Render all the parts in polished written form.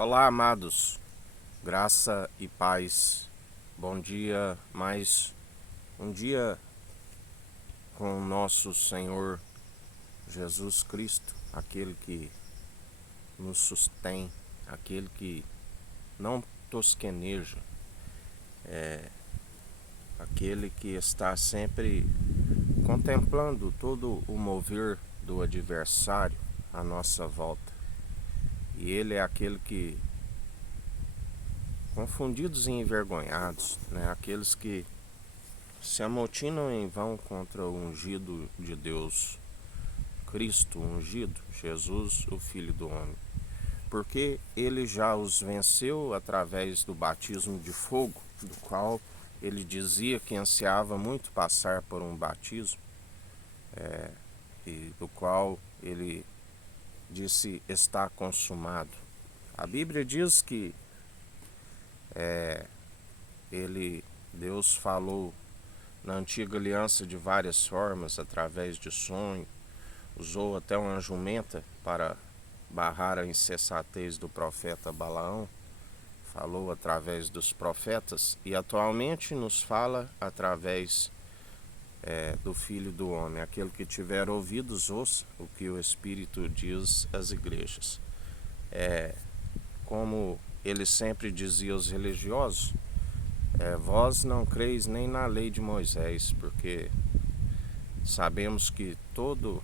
Olá, amados, graça e paz. Bom dia, mais um dia com o nosso Senhor Jesus Cristo, aquele que nos sustém, aquele que não tosqueneja, aquele que está sempre contemplando todo o mover do adversário à nossa volta. E ele é aquele que, confundidos e envergonhados, aqueles que se amotinam em vão contra o ungido de Deus, Cristo ungido, Jesus, o Filho do Homem, porque ele já os venceu através do batismo de fogo, do qual ele dizia que ansiava muito passar por um batismo, e do qual ele disse: está consumado. A Bíblia diz que Deus falou na antiga aliança de várias formas, através de sonho, usou até uma jumenta para barrar a insensatez do profeta Balaão, falou através dos profetas e atualmente nos fala através do Filho do Homem. Aquele que tiver ouvidos, ouça o que o Espírito diz às igrejas. Como ele sempre dizia aos religiosos, vós não creis nem na lei de Moisés, porque sabemos que todo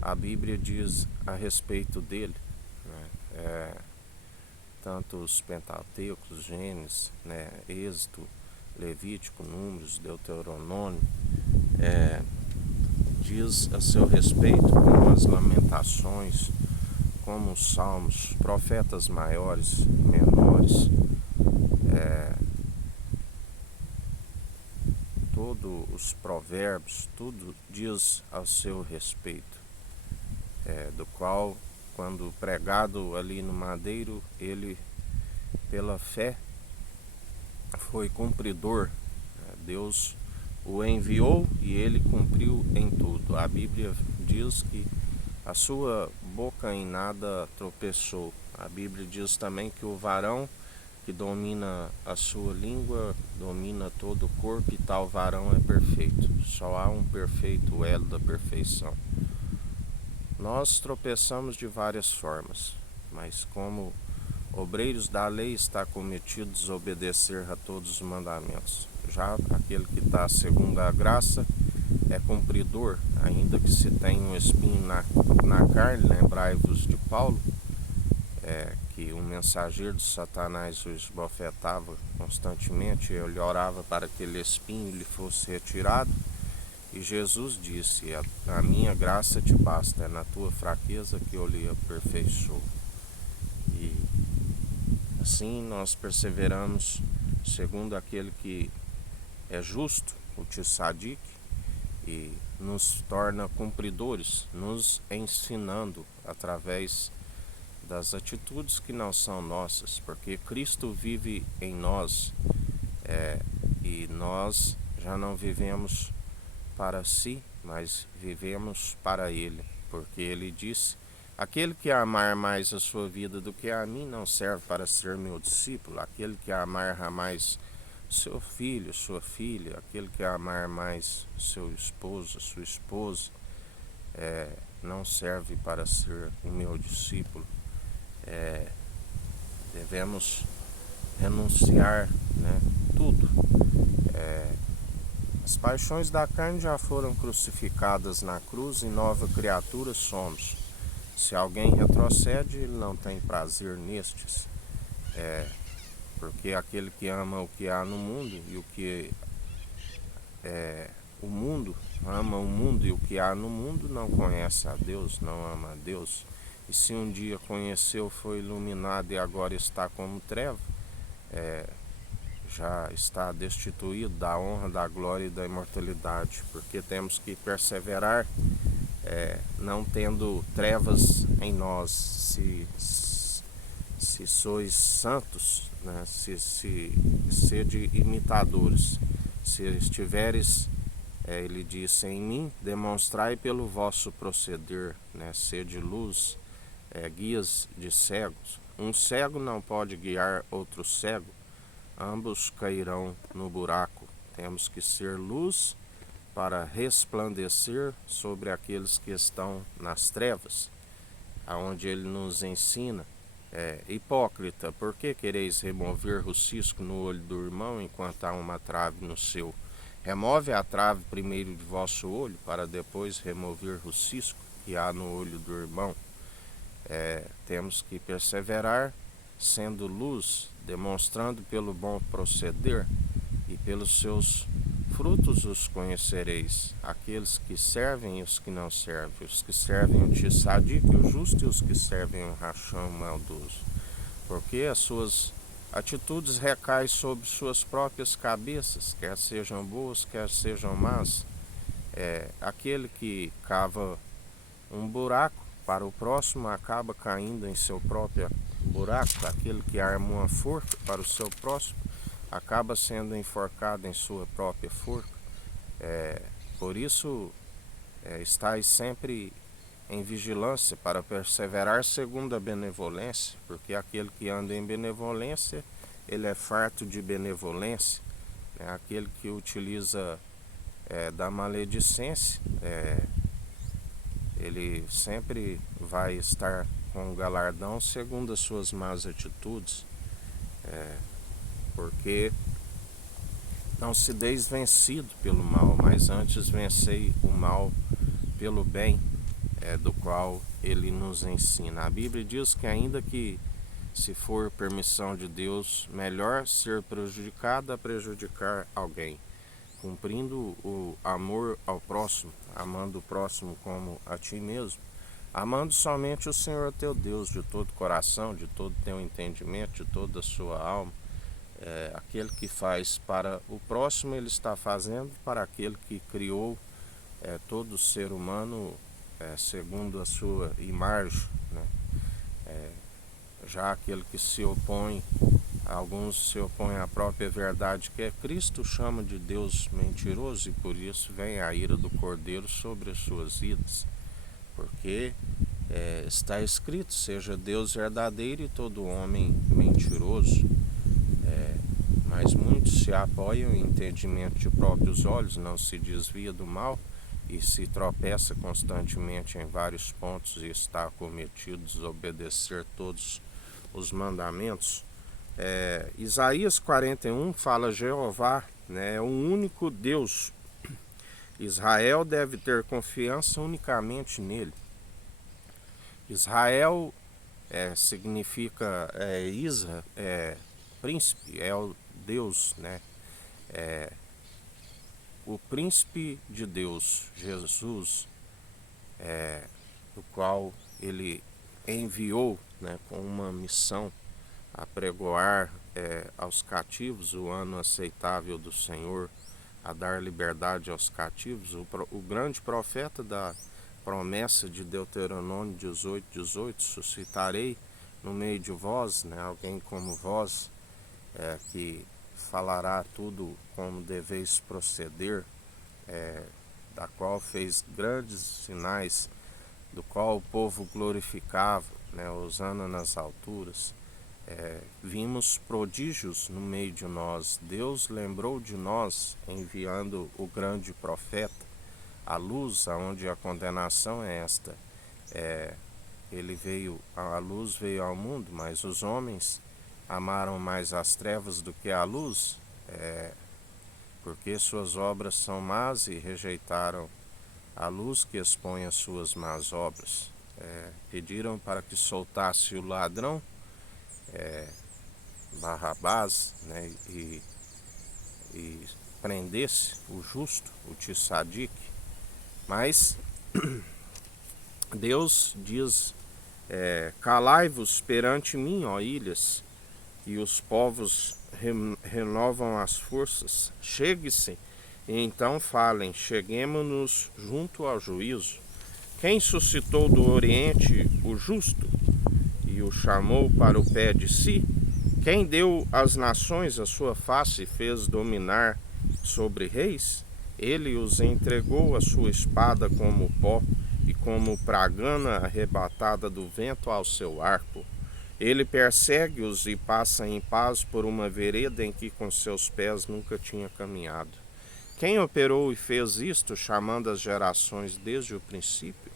a Bíblia diz a respeito dele, tanto os Pentateucos, Gênesis, Êxodo, Levítico, Números, Deuteronômio, diz a seu respeito, como as Lamentações, como os Salmos, profetas maiores, menores, todos os provérbios, tudo diz ao seu respeito, do qual, quando pregado ali no madeiro, ele, pela fé, foi cumpridor. Deus o enviou e ele cumpriu em tudo. A Bíblia diz que a sua boca em nada tropeçou. A Bíblia diz também que o varão que domina a sua língua domina todo o corpo, e tal varão é perfeito. Só há um perfeito elo da perfeição. Nós tropeçamos de várias formas, mas como obreiros da lei está cometido desobedecer a todos os mandamentos. Já aquele que está segundo a graça é cumpridor, ainda que se tenha um espinho na carne. Lembrai-vos de Paulo, que um mensageiro de Satanás o esbofetava constantemente. Ele orava para que aquele espinho lhe fosse retirado, e Jesus disse: a minha graça te basta, é na tua fraqueza que eu lhe aperfeiçoo. E assim nós perseveramos segundo aquele que é justo, o Tzadik, e nos torna cumpridores, nos ensinando através das atitudes que não são nossas, porque Cristo vive em nós, e nós já não vivemos para si, mas vivemos para Ele, porque Ele disse: aquele que amar mais a sua vida do que a mim não serve para ser meu discípulo. Aquele que amar mais seu filho, sua filha, aquele que amar mais seu esposo, sua esposa, não serve para ser o meu discípulo. Devemos renunciar, tudo. As paixões da carne já foram crucificadas na cruz, e nova criatura somos. Se alguém retrocede, ele não tem prazer nestes, porque aquele que ama o que há no mundo, e o que o mundo ama o mundo, e o que há no mundo não conhece a Deus, não ama a Deus. E se um dia conheceu, foi iluminado, e agora está como treva, já está destituído da honra, da glória e da imortalidade, porque temos que perseverar, não tendo trevas em nós. Se sois santos, se sede imitadores, se estiveres, ele disse, em mim, demonstrai pelo vosso proceder, sede luz, guias de cegos, um cego não pode guiar outro cego, ambos cairão no buraco. Temos que ser luz para resplandecer sobre aqueles que estão nas trevas, aonde ele nos ensina: hipócrita, por que quereis remover o cisco no olho do irmão enquanto há uma trave no seu? Remove a trave primeiro de vosso olho, para depois remover o cisco que há no olho do irmão. Temos que perseverar sendo luz, demonstrando pelo bom proceder, e pelos seus frutos os conhecereis, aqueles que servem e os que não servem, os que servem o tissadique, o justo, e os que servem o rachão, o maldoso. Porque as suas atitudes recaem sobre suas próprias cabeças, quer sejam boas, quer sejam más. Aquele que cava um buraco para o próximo acaba caindo em seu próprio buraco. Aquele que arma uma forca para o seu próximo acaba sendo enforcado em sua própria forca. Por isso, estais sempre em vigilância para perseverar segundo a benevolência, porque aquele que anda em benevolência, ele é farto de benevolência. Aquele que utiliza da maledicência, ele sempre vai estar com o galardão segundo as suas más atitudes, porque não se deis vencido pelo mal, mas antes vencei o mal pelo bem, do qual ele nos ensina. A Bíblia diz que ainda que, se for permissão de Deus, melhor ser prejudicado a prejudicar alguém, cumprindo o amor ao próximo, amando o próximo como a ti mesmo, amando somente o Senhor teu Deus de todo o coração, de todo teu entendimento, de toda a sua alma. Aquele que faz para o próximo, ele está fazendo para aquele que criou todo ser humano segundo a sua imagem, né? Já aquele que se opõe, alguns se opõem à própria verdade que é Cristo, chama de Deus mentiroso, e por isso vem a ira do Cordeiro sobre as suas vidas, porque está escrito: seja Deus verdadeiro e todo homem mentiroso. Mas muitos se apoiam em entendimento de próprios olhos, não se desvia do mal e se tropeça constantemente em vários pontos e está cometido desobedecer todos os mandamentos. Isaías 41 fala: Jeová, né, é um único Deus. Israel deve ter confiança unicamente nele. Israel significa Isra, príncipe, é o Deus, né? O príncipe de Deus, Jesus, do qual ele enviou, né, com uma missão a pregoar aos cativos o ano aceitável do Senhor, a dar liberdade aos cativos. O grande profeta da promessa de Deuteronômio 18:18, suscitarei no meio de vós, né, alguém como vós, que falará tudo como deveis proceder, da qual fez grandes sinais, do qual o povo glorificava, né, hosana nas alturas. Vimos prodígios no meio de nós. Deus lembrou de nós enviando o grande profeta, a luz, aonde a condenação é esta. A luz veio ao mundo, mas os homens amaram mais as trevas do que a luz, porque suas obras são más, e rejeitaram a luz que expõe as suas más obras. Pediram para que soltasse o ladrão, Barrabás, né, e prendesse o justo, o tissadique. Mas Deus diz: calai-vos perante mim, ó ilhas, e os povos renovam as forças. Chegue-se, e então falem, cheguemo-nos junto ao juízo. Quem suscitou do Oriente o justo e o chamou para o pé de si? Quem deu às nações a sua face e fez dominar sobre reis? Ele os entregou à sua espada como pó, e como pragana arrebatada do vento ao seu arco. Ele persegue-os e passa em paz por uma vereda em que com seus pés nunca tinha caminhado. Quem operou e fez isto, chamando as gerações desde o princípio?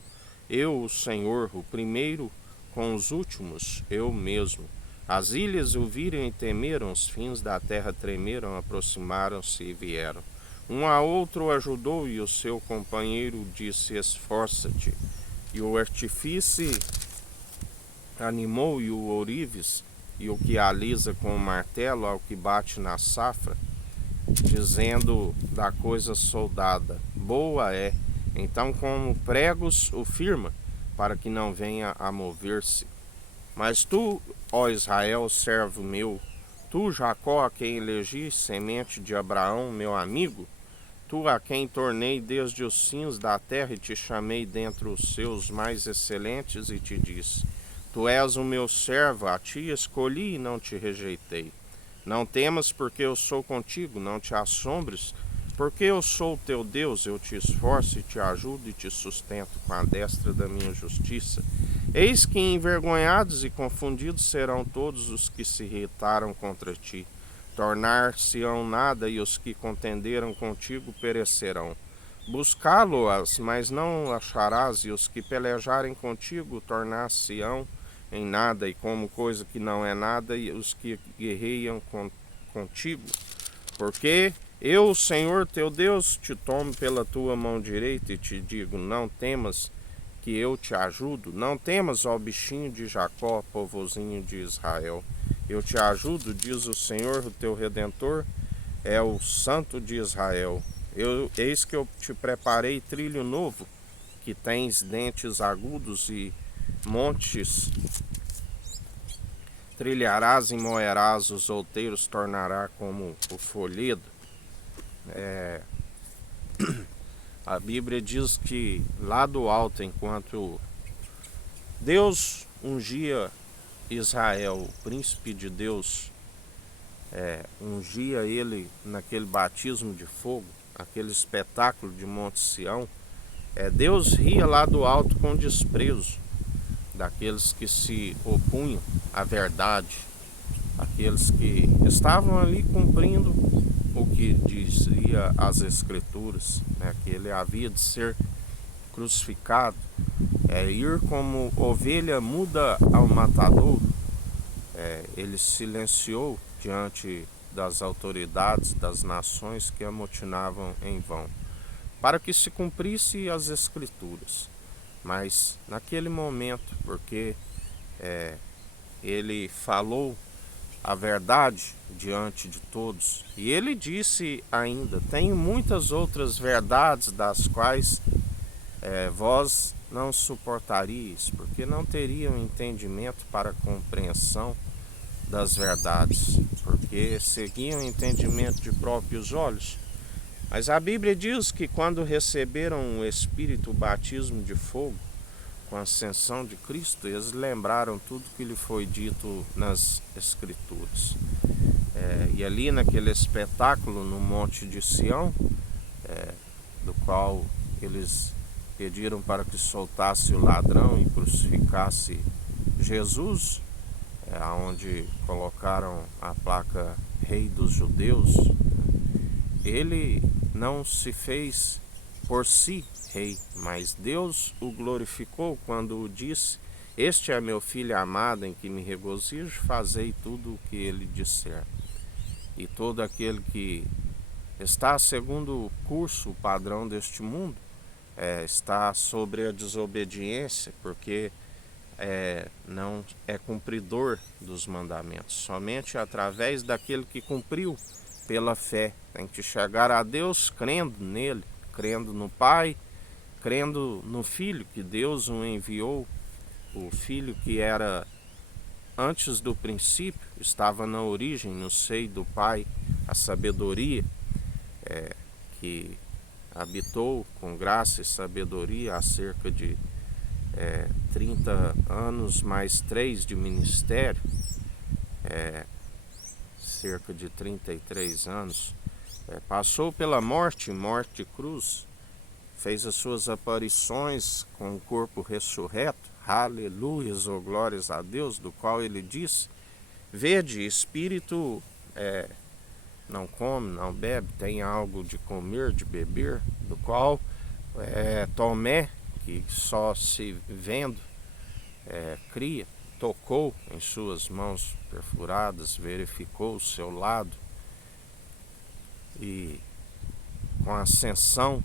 Eu, o Senhor, o primeiro com os últimos, eu mesmo. As ilhas o viram e temeram, os fins da terra tremeram, aproximaram-se e vieram. Um a outro o ajudou e o seu companheiro disse: esforça-te. E o artífice animou e o ourives, e o que alisa com o martelo ao que bate na safra, dizendo da coisa soldada, boa é. Então como pregos o firma, para que não venha a mover-se. Mas tu, ó Israel, servo meu, tu, Jacó, a quem elegi, semente de Abraão, meu amigo, tu a quem tornei desde os fins da terra e te chamei dentre os seus mais excelentes e te disse: tu és o meu servo, a ti escolhi e não te rejeitei. Não temas, porque eu sou contigo, não te assombres, porque eu sou o teu Deus, eu te esforço e te ajudo e te sustento com a destra da minha justiça. Eis que envergonhados e confundidos serão todos os que se irritaram contra ti. Tornar-se-ão nada, e os que contenderam contigo perecerão. Buscá-lo-ás, mas não acharás, e os que pelejarem contigo tornar-se-ão em nada, e como coisa que não é nada, e os que guerreiam contigo. Porque eu, Senhor teu Deus, te tomo pela tua mão direita e te digo: não temas, que eu te ajudo. Não temas, ó bichinho de Jacó, povozinho de Israel. Eu te ajudo, diz o Senhor, o teu Redentor, é o Santo de Israel. Eis que eu te preparei trilho novo, que tens dentes agudos e montes trilharás e moerás, os outeiros tornará como o folhedo. A Bíblia diz que lá do alto, enquanto Deus ungia Israel, o príncipe de Deus, ungia ele naquele batismo de fogo, aquele espetáculo de Monte Sião, Deus ria lá do alto com desprezo daqueles que se opunham à verdade, aqueles que estavam ali cumprindo o que dizia as Escrituras, né, que ele havia de ser crucificado, ir como ovelha muda ao matadouro. Ele silenciou diante das autoridades das nações que amotinavam em vão, para que se cumprisse as Escrituras. Mas naquele momento, porque ele falou a verdade diante de todos, e ele disse ainda: tenho muitas outras verdades das quais vós não suportaríeis, porque não teriam entendimento para a compreensão das verdades, porque seguiam o entendimento de próprios olhos. Mas a Bíblia diz que quando receberam o Espírito, o batismo de fogo, com a ascensão de Cristo, eles lembraram tudo que lhe foi dito nas Escrituras. E ali naquele espetáculo no Monte de Sião, do qual eles pediram para que soltasse o ladrão e crucificasse Jesus, onde colocaram a placa Rei dos Judeus, ele não se fez por si rei, mas Deus o glorificou quando o disse: este é meu filho amado em que me regozijo, fazei tudo o que ele disser. E todo aquele que está segundo o curso, o padrão deste mundo, está sobre a desobediência, porque não é cumpridor dos mandamentos. Somente através daquele que cumpriu pela fé. Tem que chegar a Deus crendo nele, crendo no Pai, crendo no Filho, que Deus o enviou, o Filho que era antes do princípio, estava na origem, no seio do Pai, a sabedoria, que habitou com graça e sabedoria há cerca de 30 anos mais 3 de ministério, cerca de 33 anos, passou pela morte de cruz, fez as suas aparições com o corpo ressurreto, aleluias, ou glórias a Deus, do qual ele diz: vede, espírito não come, não bebe, tem algo de comer, de beber, do qual Tomé, que só se vendo, cria, tocou em suas mãos perfuradas, verificou o seu lado e com a ascensão,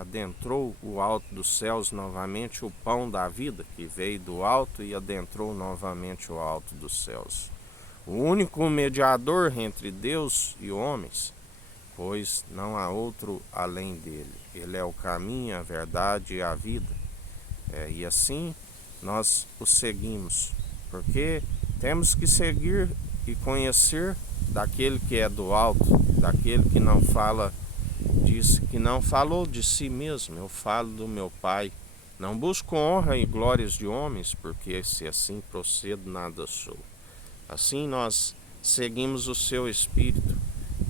adentrou o alto dos céus novamente, o pão da vida que veio do alto e adentrou novamente o alto dos céus. O único mediador entre Deus e homens, pois não há outro além dele. Ele é o caminho, a verdade e a vida. E assim nós o seguimos, porque temos que seguir e conhecer daquele que é do alto, daquele que não fala disse que não falou de si mesmo, eu falo do meu Pai. Não busco honra e glórias de homens, porque se assim procedo, nada sou. Assim nós seguimos o seu Espírito.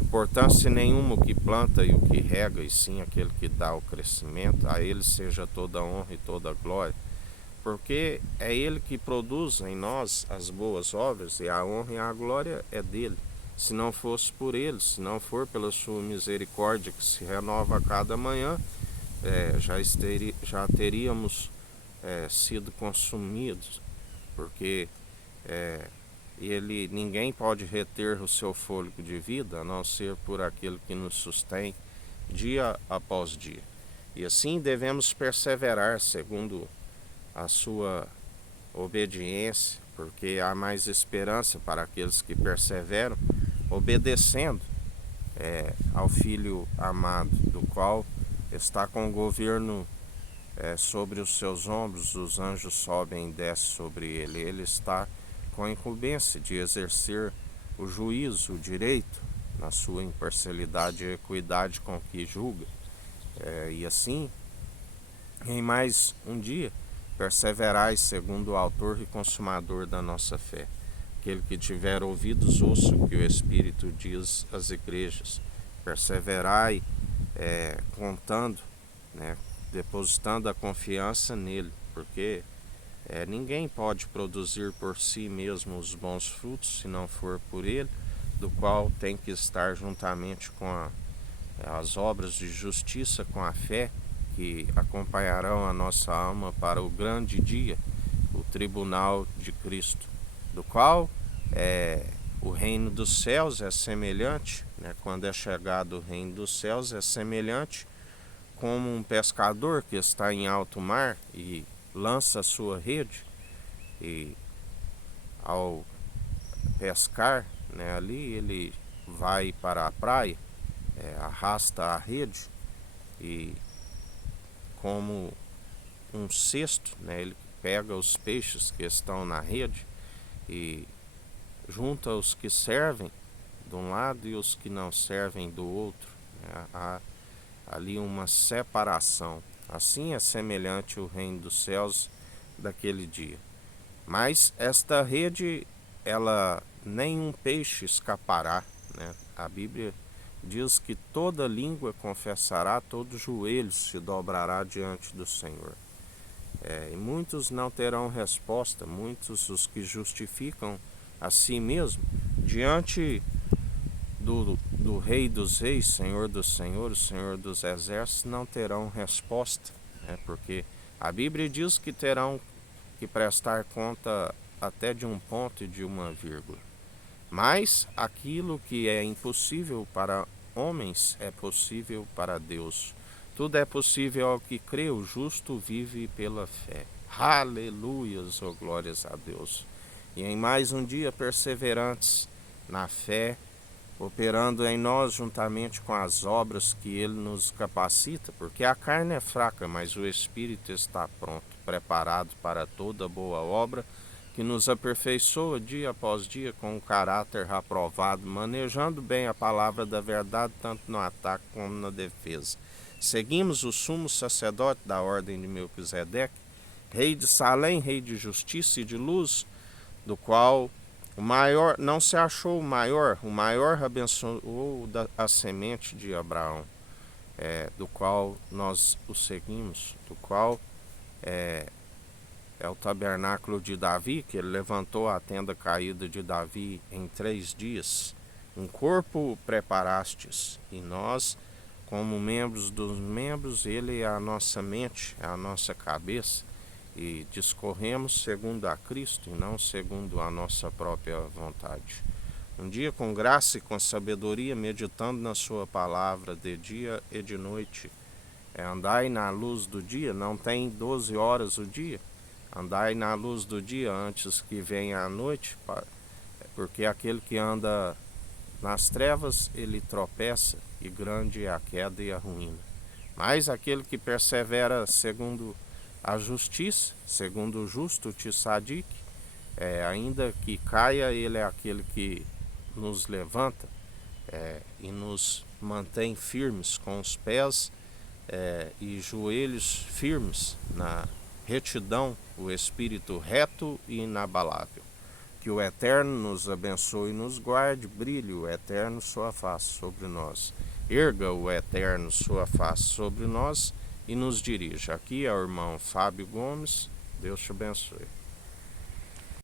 Importância nenhuma o que planta e o que rega, e sim aquele que dá o crescimento. A ele seja toda a honra e toda a glória, porque é ele que produz em nós as boas obras, e a honra e a glória é dele. Se não fosse por ele, se não for pela sua misericórdia que se renova a cada manhã, já teríamos sido consumidos, porque ninguém pode reter o seu fôlego de vida, a não ser por aquele que nos sustém dia após dia. E assim devemos perseverar segundo a sua obediência, porque há mais esperança para aqueles que perseveram, obedecendo ao Filho amado, do qual está com o governo sobre os seus ombros, os anjos sobem e descem sobre ele. Ele está com a incumbência de exercer o juízo, o direito, na sua imparcialidade e equidade com que julga. E assim, em mais um dia, perseverai segundo o autor e consumador da nossa fé. Aquele que tiver ouvidos, ouça o que o Espírito diz às igrejas. Perseverai contando, depositando a confiança nele, porque ninguém pode produzir por si mesmo os bons frutos se não for por ele, do qual tem que estar juntamente com as obras de justiça, com a fé, que acompanharão a nossa alma para o grande dia, o tribunal de Cristo, do qual o reino dos céus é semelhante, quando é chegado o reino dos céus, é semelhante como um pescador que está em alto mar e lança a sua rede, e ao pescar, ali ele vai para a praia, arrasta a rede e como um cesto, ele pega os peixes que estão na rede e junta os que servem de um lado e os que não servem do outro. Há ali uma separação. Assim é semelhante o reino dos céus daquele dia. Mas esta rede, nenhum peixe escapará. A Bíblia diz que toda língua confessará, todo joelho se dobrará diante do Senhor. E muitos não terão resposta, muitos os que justificam a si mesmo diante do Rei dos Reis, Senhor dos Senhores, Senhor dos Exércitos, não terão resposta, porque a Bíblia diz que terão que prestar conta até de um ponto e de uma vírgula. Mas aquilo que é impossível para homens é possível para Deus. Tudo é possível ao que crê, o justo vive pela fé. Aleluias, oh glórias a Deus. E em mais um dia perseverantes na fé, operando em nós juntamente com as obras que ele nos capacita, porque a carne é fraca, mas o Espírito está pronto, preparado para toda boa obra, que nos aperfeiçoa dia após dia com o caráter aprovado, manejando bem a palavra da verdade, tanto no ataque como na defesa. Seguimos o sumo sacerdote da ordem de Melquisedeque, rei de Salém, rei de justiça e de luz, do qual o maior não se achou o maior abençoou a semente de Abraão, do qual nós o seguimos, do qual é o tabernáculo de Davi, que ele levantou a tenda caída de Davi em 3 dias. Um corpo preparastes, e nós, como membros dos membros, ele é a nossa mente, é a nossa cabeça, e discorremos segundo a Cristo e não segundo a nossa própria vontade. Um dia com graça e com sabedoria, meditando na sua palavra de dia e de noite. Andai na luz do dia, não tem 12 horas o dia. Andai na luz do dia antes que venha a noite, porque aquele que anda nas trevas, ele tropeça, e grande é a queda e a ruína. Mas aquele que persevera segundo a justiça, segundo o justo Tissadique, ainda que caia, ele é aquele que nos levanta e nos mantém firmes com os pés e joelhos firmes na retidão, o espírito reto e inabalável. Que o Eterno nos abençoe e nos guarde, brilhe o Eterno sua face sobre nós. Erga o Eterno sua face sobre nós e nos dirija. Aqui é o irmão Fábio Gomes. Deus te abençoe.